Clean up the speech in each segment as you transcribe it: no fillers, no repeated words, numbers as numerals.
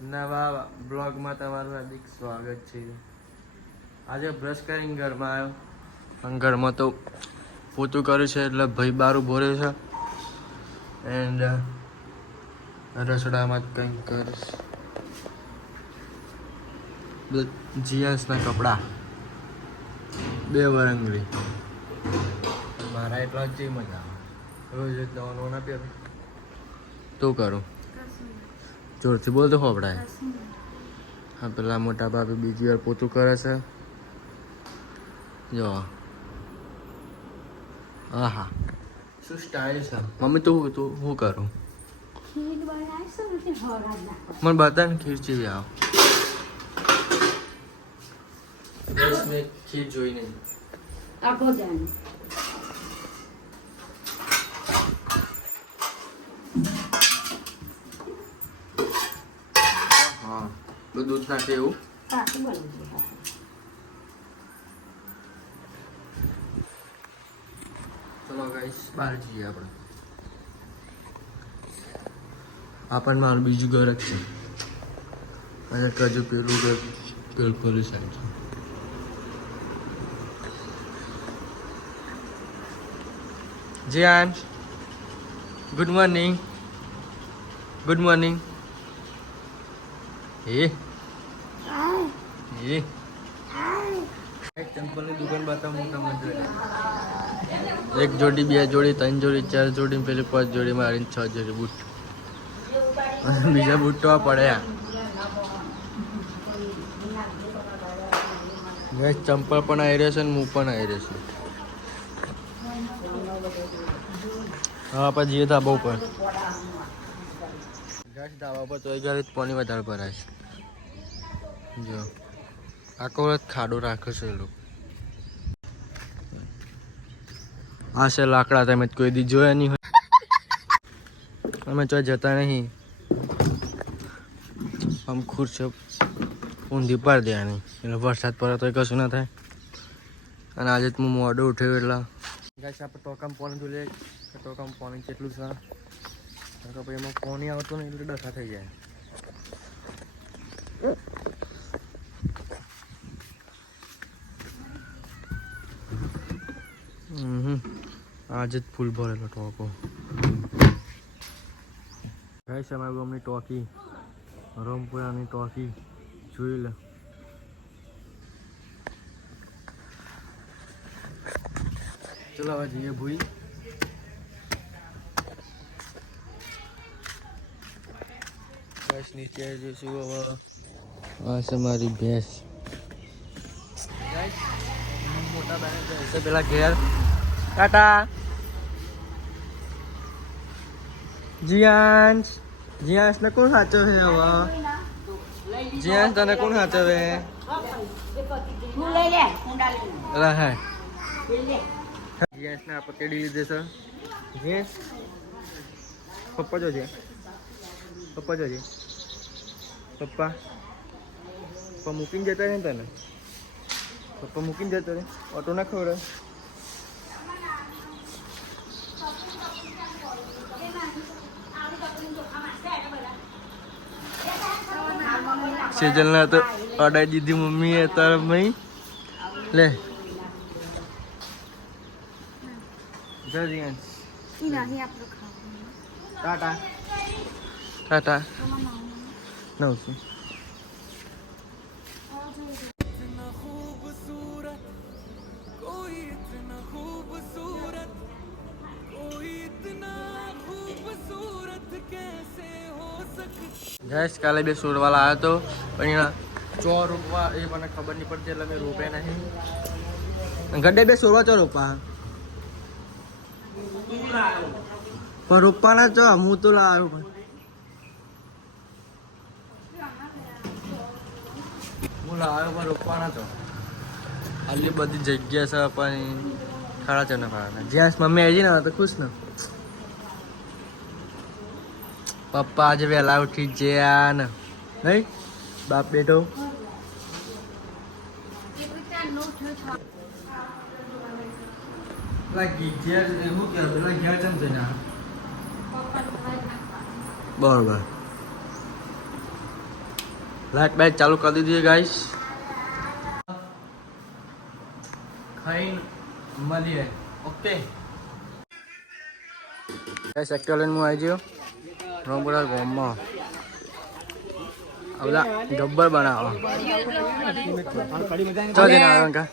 નવા બ્લોગમાં તમારું હાર્દિક સ્વાગત છે. આજે બ્રશ કરીને ઘરમાં આવ્યો અને ઘરમાં તો પોતું કર્યું છે એટલે ભાઈ બાર ઉભો રહ્યો છે એન્ડ રસોડામાં કંઈક કરીશ. જીન્સના કપડાં 2 વરંગડી મારા એટલા જ મજા આવે રોજ દવાનો ના પીવે તો કરું જોરથી બોલ તો ખોપડાય. હા પેલા મોટા ભાભી બીજી વાર પોતું કરે છે જો. હા હા શું સ્ટાઇલ છે મમ્મી. તું હું કરું મને બતા ને ખીર ચીવી આવ મેં ખીર જોઈ નહીં. હા દૂધ નાખે એવું. ચલો ગાઈસ બહાર જઈએ આપણે. આપણને મારું બીજું ઘર જ છે અને કજુ પેલું ઘર પેલું સાઈડ છે. Jiyan good morning. Good morning. એ ચંપલની દુકાન બતાવ મોટા મંદિર. 1 જોડી 2 જોડી 3 જોડી 4 જોડી પેલી 5 જોડી મારીને 6 જોડી બૂટ. બીજા બૂટ તો પડ્યા. ચંપલ પણ આવી રહ્યો છે ને હું પણ આવી રહ્યો છું. હા આપણે જઈએ ધાબા ઉપર. ધાબા પર તો ઘરે પાણી વધારે ભરાય છે. જો આખો ખાડો રાખે છે એ લોકો. આ છે લાકડા. તમે કોઈ દી જોયા નહીં હોય. અમે તો જતા નહીં આમ ખુશ છે ઊંધી પાડી દેવાની એટલે વરસાદ પડે તો કશું ના થાય. અને આજે હું મોડું ઉઠ્યો એટલે ગાઈસ આપણે ટોકામાં પાણી જોઈએ કે ટોકામાં પાણી કેટલું છે. પછી એમાં પાણી આવતું નહીં એટલે ડખા થઈ જાય. આજે જ ફૂલ ભરેલો ટોકો. ગાઈસ અમારી ગામની ટોકી રમપુરાની ટોકી જોઈ લે. ચલો હવે જઈએ ભૂઈ. ગાઈસ નીચે જઈશું હવે. આ છે મારી ભેંસ. ગાઈસ મોટા બહેન છે પેલા ઘેર. ટાટા જીયાંશ. જીયાંશ ને કોણ સાચવે છે હવે? જીયાંશ તને કોણ સાચવે? અલા હે જીયાંશ ને આપણે તેડી લીધે છે. જીયાંશ પપ્પા જોજે. પપ્પા જોજે. પપ્પા પપ્પા મૂકીને જતા રહે ને તને. પપ્પા મૂકીને જતો રહે. ઓટો ના ખવડે. સેજલ ના તો અડાઈ દીધી મમ્મી એ તારા મમ્મી લે. ટાટા ટાટા નવસું. ગેસ કાલે 2 સોડવાલા આવ્યો હતો પણ ચો રોપવા એ મને ખબર નહીં પડતી એટલે મેં રોપે નહીં. ગड्ढे 2 સોડવા ચો રોપા પણ રોપવાના ચો હું તો લાવ્યો પણ હું લાવ્યો પણ રોપવાના તો. આટલી બધી જગ્યા છે પણ ખરા છે ને ખરા. જ્યાં મમ્મી આવી ને તો ખુશ ને. પપ્પા આજે વહેલા ઉઠી ગયા ને નહીં બાપ બેટો. બરોબર લાइट बाइट चालू कर दीजिए गाइस खाई મળીએ ઓકે ગાइस एक्चुअली હું આવી ગયો રોમપુરા ગામમાં અબલા ગબ્બર બનાવો ચલો દેના का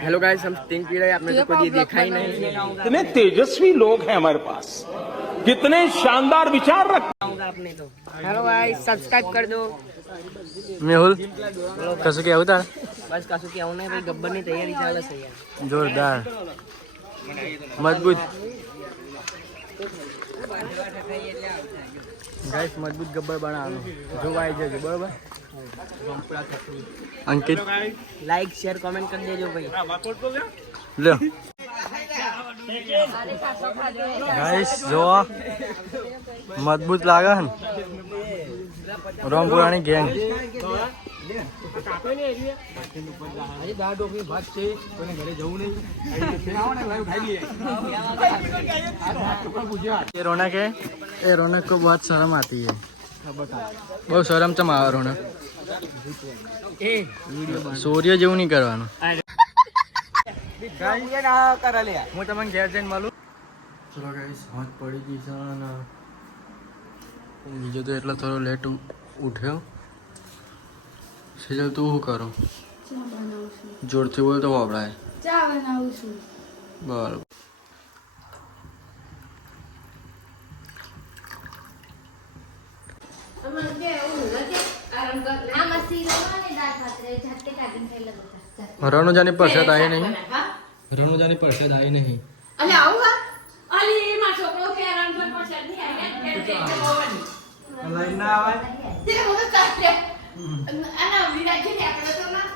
हेलो गाइस हम स्टिंग पी रहे हैं आपने तो कभी देखा ही नहीं कितने तेजस्वी लोग हैं हमारे पास कितने शानदार विचार रखते आपने तो हेलो गाइस सब्सक्राइब कर दो मेहुल कसं क्या होता बस कासू की आऊ नहीं भाई गब्बर ની તૈયારી ચાલે છે યાર जोरदार मजबूत गाइस मजबूत गब्बर बनावવાનું જોવાઈ જજો બરોબર અંકિત लाइक शेयर कमेंट कर देજો भाई લ્યો गाइस જો મજબૂત લાગે ને રોમપુરાની ગેંગ ये रौनक है ये रौनक को बहुत शर्म आती है बहुत शर्म चमावा रौनक सूर्य जेवू नहीं करवानो હું તમને ઘેર જઈને મળું ચલો ગાઈસ હાથ પડી ગઈ છે ને બીજો તો એટલો થોડો લેટ ઉઠ્યો સેજલ તું શું કરો જોરથી બોલ તો વાપરાય ચા બનાવું છું બરાબર રણુજાની પરસાદ આવી નહીં રણુજાની પરસાદ આવી નહીં અલે આવું હા અલે એમાં છોકરો કે રણજન પર શેર નહીં આવી લઈ ના આવે તે મને તારે આના વિરાજી ને આપણે તો ના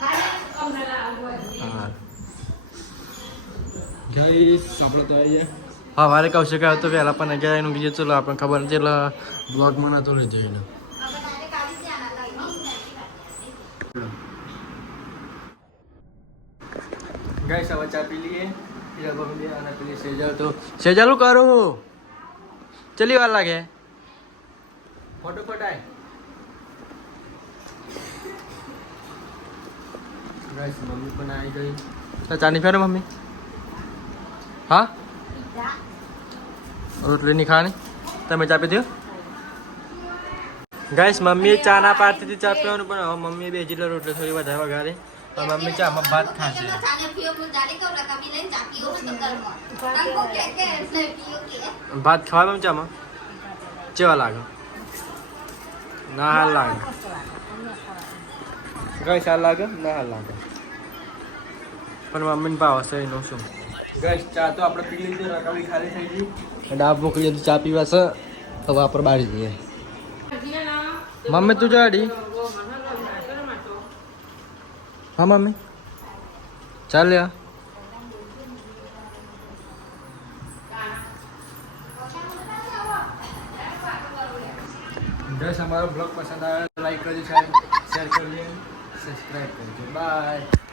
કાલે કમલા આવો હા ગાઈસ આપણે તો આવીએ હા મારે કહું છે કે તો પહેલાં પણ ગયા એનું બીજું ચલો આપણને ખબર નથી એટલે બ્લોગમાં નહોતો લઈ જઈને ગાઈસ હવે ચા પી લઈએ અને પેલી સેજલ તો સેજલ કરું ચલી વાર લાગે ફોટોફટ આય ગાઈસ મમ્મી પણ આવી ગઈ તો ચાની ફેર મમ્મી હા રોટલી નહીં ખાવાની તમે ચા પી દો ગાઈસ મમ્મીએ ચા ના પાડતી હતી ચા પીવાનું પણ હવે મમ્મીએ બે જેટલા રોટલી થોડી વધારે વગાડે પણ મમ્મી ચામાં ભાત ખાશે ભાત ખવાય મમ્મી ચામાં કેવા લાગે ના હાલ લાગે ગાઈસ હાલ લાગે ના હાલ લાગે પણ મમ્મીને ભાવ હશે એનું શું ગાઈસ ચા તો આપણે પી લીધી રકાવી ખાલી થઈ ગઈ અને આ મોકલી હતી ચા પીવા છે હવે આપણે બહાર જઈએ મમ્મી તું જાડી હા મમ્મી ચાલ યા ગાઈસ हमारा ब्लॉग पसंद आया लाइक करજો શેર કરજો સબસ્ક્રાઇબ કરજો બાય